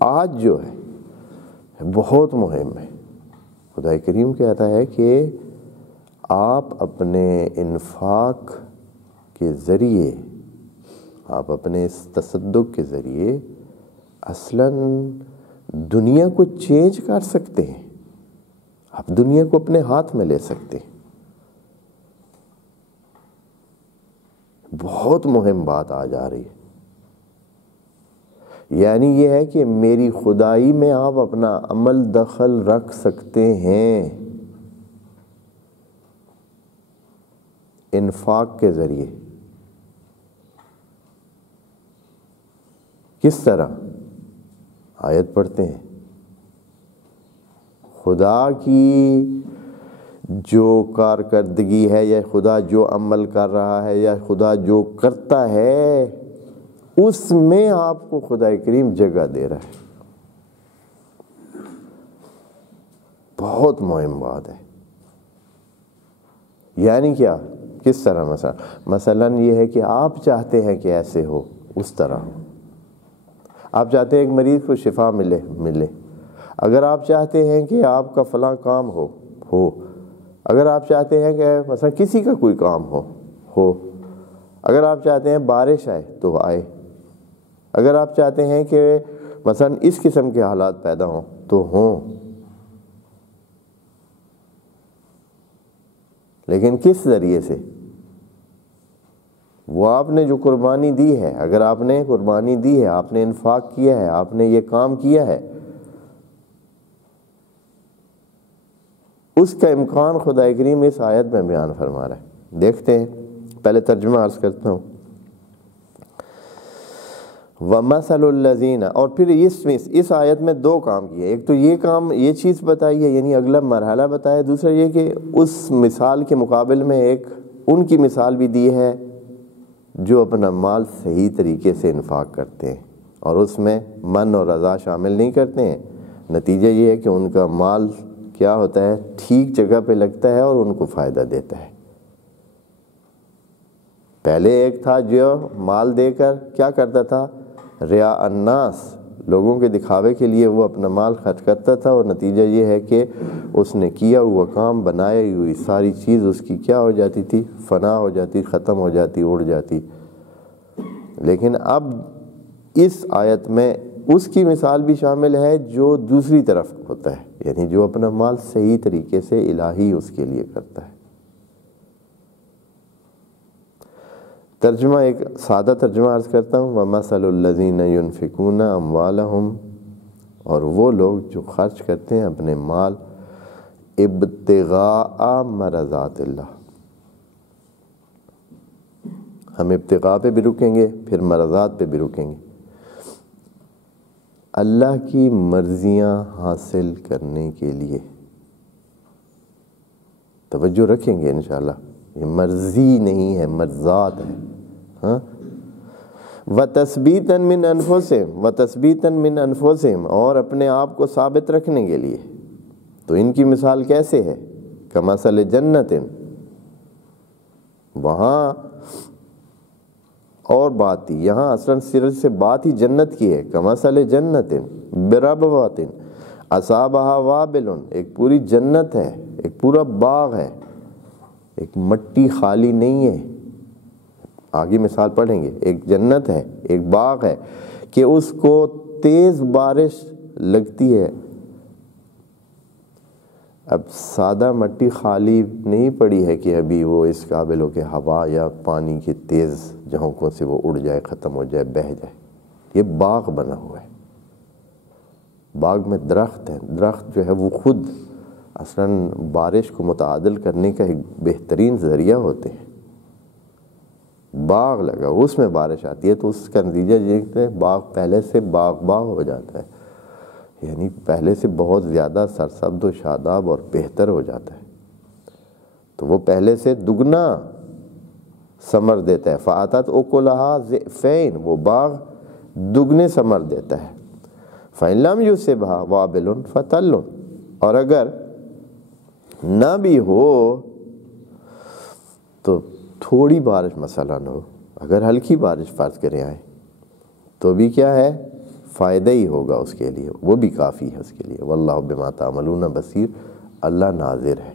آج جو ہے بہت مہم ہے. خدا کریم کہتا ہے کہ آپ اپنے انفاق کے ذریعے، آپ اپنے اس تصدق کے ذریعے اصلاً دنیا کو چینج کر سکتے ہیں. آپ دنیا کو اپنے ہاتھ میں لے سکتے ہیں. بہت مہم بات آج آ رہی ہے. یعنی یہ ہے کہ میری خدائی میں آپ اپنا عمل دخل رکھ سکتے ہیں انفاق کے ذریعے. کس طرح؟ آیت پڑھتے ہیں. خدا کی جو کارکردگی ہے یا خدا جو عمل کر رہا ہے یا خدا جو کرتا ہے اس میں آپ کو خدا کریم جگہ دے رہا ہے. بہت مہم بات ہے. یعنی کیا؟ کس طرح؟ مثلاً یہ ہے کہ آپ چاہتے ہیں کہ ایسے ہو، اس طرح ہو. آپ چاہتے ہیں ایک مریض کو شفا ملے. اگر آپ چاہتے ہیں کہ آپ کا فلاں کام ہو. اگر آپ چاہتے ہیں کہ مثلا کسی کا کوئی کام ہو. اگر آپ چاہتے ہیں بارش آئے تو آئے. اگر آپ چاہتے ہیں کہ مثلا اس قسم کے حالات پیدا ہوں تو ہوں. لیکن کس ذریعے سے؟ وہ آپ نے جو قربانی دی ہے، اگر آپ نے قربانی دی ہے، آپ نے انفاق کیا ہے، آپ نے یہ کام کیا ہے، اس کا امکان خدا کریم اس آیت میں بیان فرما رہا ہے. دیکھتے ہیں. پہلے ترجمہ عرض کرتا ہوں. وَمَثَلُ الَّذِينَ، اور پھر اس آیت میں دو کام کیے. ایک تو یہ کام، یہ چیز بتائی ہے، یعنی اگلا مرحلہ بتایا. دوسرا یہ کہ اس مثال کے مقابل میں ایک ان کی مثال بھی دی ہے جو اپنا مال صحیح طریقے سے انفاق کرتے ہیں اور اس میں من اور رضا شامل نہیں کرتے ہیں. نتیجہ یہ ہے کہ ان کا مال کیا ہوتا ہے؟ ٹھیک جگہ پہ لگتا ہے اور ان کو فائدہ دیتا ہے. پہلے ایک تھا جو مال دے کر کیا کرتا تھا؟ ریا الناس، لوگوں کے دکھاوے کے لیے وہ اپنا مال خرچ کرتا تھا، اور نتیجہ یہ ہے کہ اس نے کیا ہوا کام، بنائی ہوئی ساری چیز اس کی کیا ہو جاتی تھی؟ فنا ہو جاتی، ختم ہو جاتی، اڑ جاتی. لیکن اب اس آیت میں اس کی مثال بھی شامل ہے جو دوسری طرف ہوتا ہے، یعنی جو اپنا مال صحیح طریقے سے الہی اس کے لیے کرتا ہے. ترجمہ ایک سادہ ترجمہ عرض کرتا ہوں. وَمَثَلُ الَّذِينَ يُنْفِقُونَ أَمْوَالَهُمْ، اور وہ لوگ جو خرچ کرتے ہیں اپنے مال ابتغاء مرضات اللہ. ہم ابتغاء پہ بھی رکیں گے، پھر مرضات پہ بھی رکیں گے. اللہ کی مرضیاں حاصل کرنے کے لیے. توجہ رکھیں گے انشاءاللہ. یہ مرضی نہیں ہے، مرضات ہے. ہاں. وَتَثْبِيتًا مِّنْ أَنفُسِهِمْ، اور اپنے آپ کو ثابت رکھنے کے لیے. تو ان کی مثال کیسے ہے؟ کمثل جنت، وہاں اور بات تھی، یہاں اصلاً صرف سے بات ہی جنت کی ہے. کمثل جنت بربوۃ اصابها وابل، ایک پوری جنت ہے، ایک پورا باغ ہے، ایک مٹی خالی نہیں ہے. آگے مثال پڑھیں گے. ایک جنت ہے، ایک باغ ہے کہ اس کو تیز بارش لگتی ہے. اب سادہ مٹی خالی نہیں پڑی ہے کہ ابھی وہ اس قابل ہو کہ ہوا یا پانی کی تیز جھونکوں سے وہ اڑ جائے، ختم ہو جائے، بہہ جائے. یہ باغ بنا ہوا ہے. باغ میں درخت ہیں. درخت جو ہے وہ خود اصلاً بارش کو متعادل کرنے کا ایک بہترین ذریعہ ہوتے ہیں. باغ لگا، اس میں بارش آتی ہے تو اس کا نتیجہ یہ کہ باغ پہلے سے باغ ہو جاتا ہے، یعنی پہلے سے بہت زیادہ سرسبز و شاداب اور بہتر ہو جاتا ہے. تو وہ پہلے سے دگنا ثمر دیتا ہے. فَآتَتْ أُكُلَهَا ضِعْفَيْنِ، وہ باغ دگنے ثمر دیتا ہے. فَإِن لَّمْ يُصِبْهَا وَابِلٌ فَطَلٌّ، اور اگر نہ بھی ہو تو تھوڑی بارش مثلا ہو، اگر ہلکی بارش فرض کریں آئے تو بھی کیا ہے؟ فائدہ ہی ہوگا اس کے لیے، وہ بھی کافی ہے اس کے لیے۔ واللہ بما تعملون بصیر، اللہ ناظر ہے،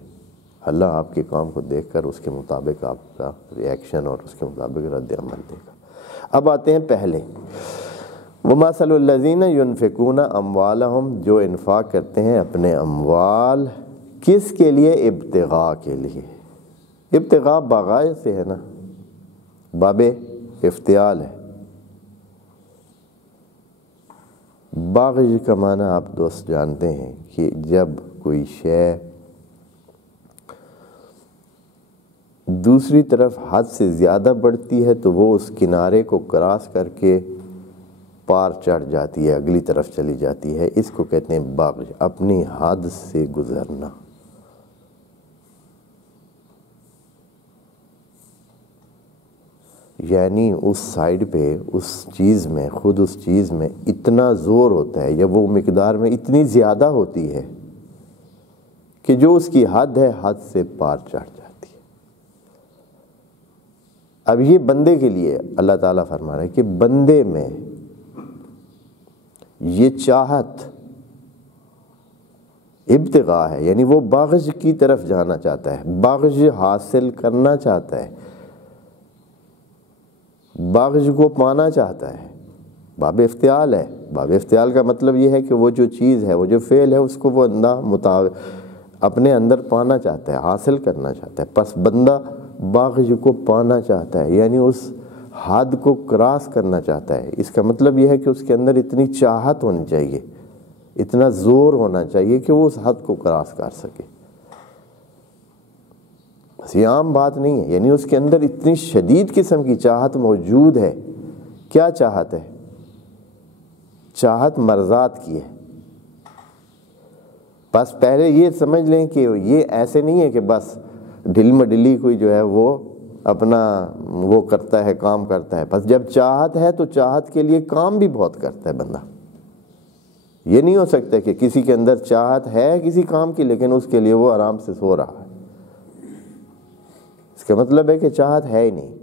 اللہ آپ کے کام کو دیکھ کر اس کے مطابق آپ کا ریئیکشن اور اس کے مطابق رد عمل دے گا۔ اب آتے ہیں پہلے، وَمَثَلُ الَّذِينَ يُنْفِقُونَ أَمْوَالَهُمْ، جو انفاق کرتے ہیں اپنے اموال، کس کے لیے؟ ابتغاء کے لیے۔ ابتغاء باغائے سے ہے نا، باب افتعال ہے۔ باغج کا معنی آپ دوست جانتے ہیں کہ جب کوئی شے دوسری طرف حد سے زیادہ بڑھتی ہے تو وہ اس کنارے کو کراس کر کے پار چڑھ جاتی ہے، اگلی طرف چلی جاتی ہے، اس کو کہتے ہیں باغج، اپنی حد سے گزرنا۔ یعنی اس سائیڈ پہ اس چیز میں، خود اس چیز میں اتنا زور ہوتا ہے یا وہ مقدار میں اتنی زیادہ ہوتی ہے کہ جو اس کی حد ہے حد سے پار چڑھ جاتی ہے۔ اب یہ بندے کے لیے اللہ تعالیٰ فرما رہا ہے کہ بندے میں یہ چاہت ابتغاء ہے، یعنی وہ باغج کی طرف جانا چاہتا ہے، باغج حاصل کرنا چاہتا ہے، باغج کو پانا چاہتا ہے، باب افتعال ہے۔ باب افتعال کا مطلب یہ ہے کہ وہ جو چیز ہے، وہ جو فعل ہے، اس کو وہ بندہ اپنے اندر پانا چاہتا ہے، حاصل کرنا چاہتا ہے۔ پس بندہ باغج کو پانا چاہتا ہے، یعنی اس حد کو کراس کرنا چاہتا ہے۔ اس کا مطلب یہ ہے کہ اس کے اندر اتنی چاہت ہونی چاہیے، اتنا زور ہونا چاہیے کہ وہ اس حد کو کراس کر سکے۔ بس یہ عام بات نہیں ہے، یعنی اس کے اندر اتنی شدید قسم کی چاہت موجود ہے۔ کیا چاہت ہے؟ چاہت مرضات کی ہے۔ بس پہلے یہ سمجھ لیں کہ یہ ایسے نہیں ہے کہ بس ڈھل مڈلی کوئی جو ہے وہ اپنا وہ کرتا ہے، کام کرتا ہے۔ بس جب چاہت ہے تو چاہت کے لیے کام بھی بہت کرتا ہے بندہ۔ یہ نہیں ہو سکتا کہ کسی کے اندر چاہت ہے کسی کام کی لیکن اس کے لیے وہ آرام سے سو رہا ہے۔ اس کا مطلب ہے کہ چاہت ہے ہی نہیں۔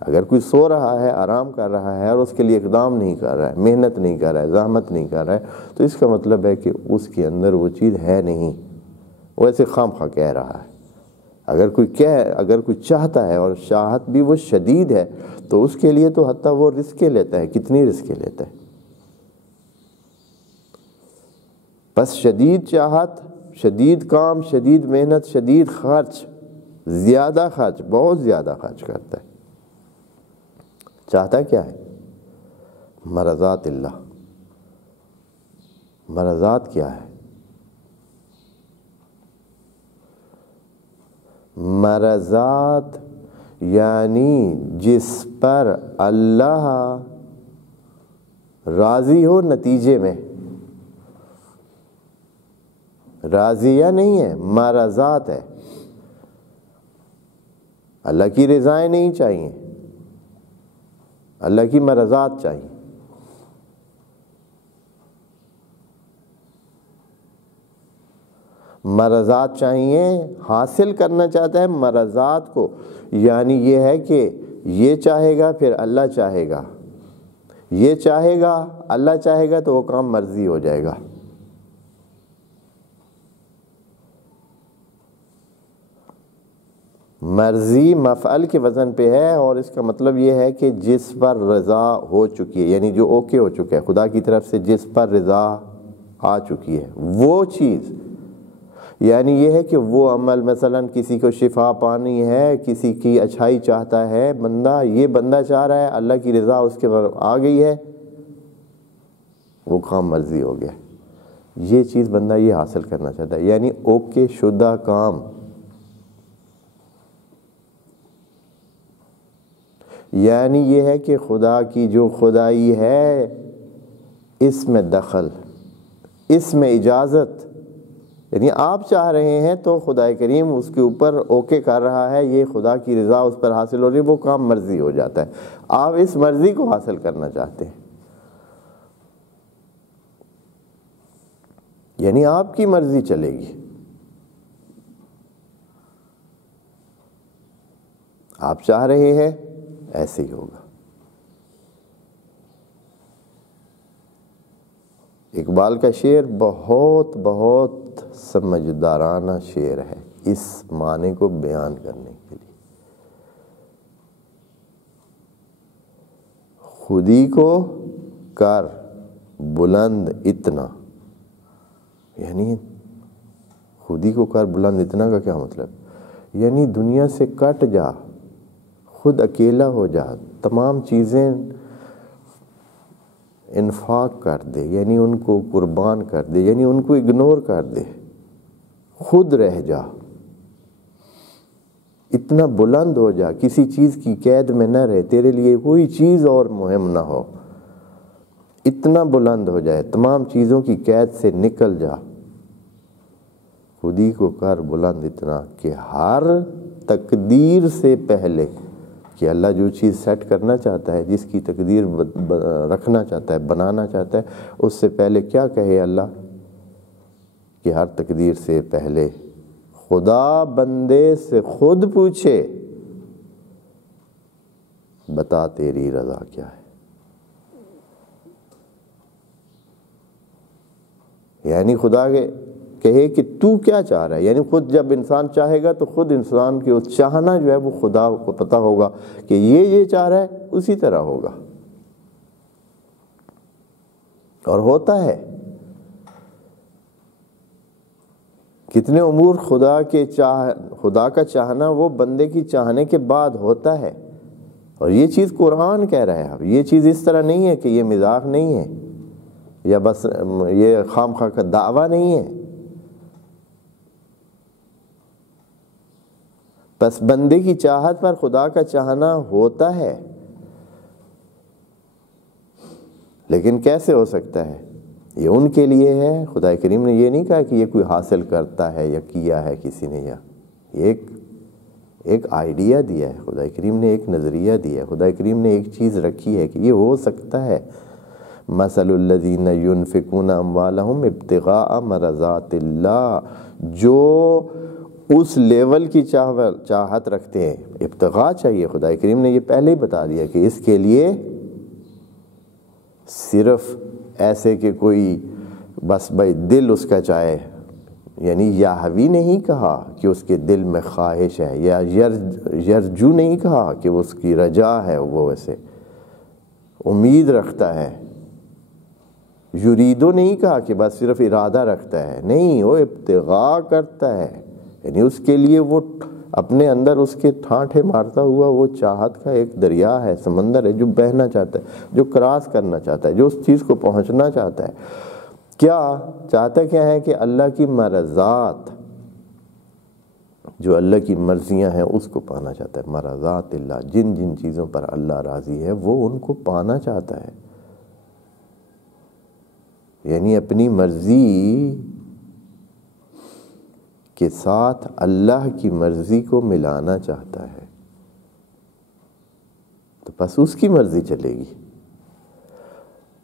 اگر کوئی سو رہا ہے، آرام کر رہا ہے اور اس کے لیے اقدام نہیں کر رہا ہے، محنت نہیں کر رہا ہے، زحمت نہیں کر رہا ہے، تو اس کا مطلب ہے کہ اس کے اندر وہ چیز ہے نہیں، وہ ایسے خام خواہ کہہ رہا ہے۔ اگر کوئی چاہتا ہے اور چاہت بھی وہ شدید ہے تو اس کے لیے تو حتیٰ وہ رسکیں لیتا ہے، کتنی رسکیں لیتا ہے۔ بس شدید چاہت، شدید کام، شدید محنت، شدید خرچ، زیادہ خرچ، بہت زیادہ خرچ کرتا ہے۔ چاہتا کیا ہے؟ مرضات اللہ۔ مرضات کیا ہے؟ مرضات یعنی جس پر اللہ راضی ہو، نتیجے میں راضیہ نہیں ہے، مرضات ہے۔ اللہ کی رضائیں نہیں چاہیے، اللہ کی مرضات چاہیے۔ مرضات چاہیے، حاصل کرنا چاہتا ہے مرضات کو، یعنی یہ ہے کہ یہ چاہے گا پھر اللہ چاہے گا، یہ چاہے گا اللہ چاہے گا تو وہ کام مرضی ہو جائے گا۔ مرضی مفعل کے وزن پہ ہے اور اس کا مطلب یہ ہے کہ جس پر رضا ہو چکی ہے، یعنی جو اوکے ہو چکا ہے خدا کی طرف سے، جس پر رضا آ چکی ہے وہ چیز، یعنی یہ ہے کہ وہ عمل، مثلا کسی کو شفا پانی ہے، کسی کی اچھائی چاہتا ہے بندہ، یہ بندہ چاہ رہا ہے، اللہ کی رضا اس کے پر آ گئی ہے، وہ کام مرضی ہو گیا۔ یہ چیز بندہ یہ حاصل کرنا چاہتا ہے، یعنی اوکے شدہ کام، یعنی یہ ہے کہ خدا کی جو خدائی ہے اس میں دخل، اس میں اجازت، یعنی آپ چاہ رہے ہیں تو خدا کریم اس کے اوپر اوکے کر رہا ہے، یہ خدا کی رضا اس پر حاصل ہو رہی ہے، وہ کام مرضی ہو جاتا ہے۔ آپ اس مرضی کو حاصل کرنا چاہتے ہیں، یعنی آپ کی مرضی چلے گی، آپ چاہ رہے ہیں ایسے ہی ہوگا۔ اقبال کا شعر بہت بہت سمجھدارانہ شعر ہے اس معنی کو بیان کرنے کے لیے۔ خودی کو کر بلند اتنا، یعنی خودی کو کر بلند اتنا کا کیا مطلب؟ یعنی دنیا سے کٹ جا، خود اکیلا ہو جا، تمام چیزیں انفاق کر دے، یعنی ان کو قربان کر دے، یعنی ان کو اگنور کر دے، خود رہ جا، اتنا بلند ہو جا، کسی چیز کی قید میں نہ رہے، تیرے لیے کوئی چیز اور مہم نہ ہو، اتنا بلند ہو جائے، تمام چیزوں کی قید سے نکل جا۔ خودی کو کر بلند اتنا کہ ہر تقدیر سے پہلے، کہ اللہ جو چیز سیٹ کرنا چاہتا ہے، جس کی تقدیر رکھنا چاہتا ہے، بنانا چاہتا ہے، اس سے پہلے کیا کہے اللہ؟ کہ ہر تقدیر سے پہلے خدا بندے سے خود پوچھے، بتا تیری رضا کیا ہے۔ یعنی خدا کے کہے کہ تو کیا چاہ رہا ہے، یعنی خود جب انسان چاہے گا تو خود انسان کی اس چاہنا جو ہے وہ خدا کو پتہ ہوگا کہ یہ چاہ رہا ہے، اسی طرح ہوگا، اور ہوتا ہے۔ کتنے امور خدا کا چاہنا وہ بندے کی چاہنے کے بعد ہوتا ہے، اور یہ چیز قرآن کہہ رہا ہے۔ اب یہ چیز اس طرح نہیں ہے کہ یہ مذاق نہیں ہے، یا بس یہ خام خواہ کا دعویٰ نہیں ہے۔ بس بندے کی چاہت پر خدا کا چاہنا ہوتا ہے، لیکن کیسے ہو سکتا ہے؟ یہ ان کے لیے ہے۔ خدا کریم نے یہ نہیں کہا کہ یہ کوئی حاصل کرتا ہے یا کیا ہے کسی نے، یا یہ ایک آئیڈیا دیا ہے، خدا کریم نے ایک نظریہ دیا ہے، خدا کریم نے ایک چیز رکھی ہے کہ یہ ہو سکتا ہے۔ مثل الذین ينفقون اموالهم ابتغاء مرضات اللہ، جو اس لیول کی چاہت رکھتے ہیں، ابتغاء چاہیے، خدا کریم نے یہ پہلے ہی بتا دیا کہ اس کے لیے صرف ایسے کہ کوئی بس بھائی دل اس کا چاہے، یعنی یاہوی نہیں کہا کہ اس کے دل میں خواہش ہے، یا یرجو نہیں کہا کہ اس کی رجا ہے، وہ ویسے امید رکھتا ہے، یریدو نہیں کہا کہ بس صرف ارادہ رکھتا ہے، نہیں، وہ ابتغاء کرتا ہے، یعنی اس کے لیے وہ اپنے اندر اس کے ٹھانٹھے مارتا ہوا وہ چاہت کا ایک دریا ہے، سمندر ہے، جو بہنا چاہتا ہے، جو کراس کرنا چاہتا ہے، جو اس چیز کو پہنچنا چاہتا ہے۔ کیا چاہتا کیا ہے؟ کہ اللہ کی مرضات، جو اللہ کی مرضیاں ہیں اس کو پانا چاہتا ہے۔ مرضات اللہ، جن جن چیزوں پر اللہ راضی ہے وہ ان کو پانا چاہتا ہے، یعنی اپنی مرضی کے ساتھ اللہ کی مرضی کو ملانا چاہتا ہے، تو بس اس کی مرضی چلے گی۔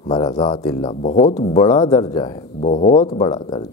مرضات اللہ بہت بڑا درجہ ہے، بہت بڑا درجہ۔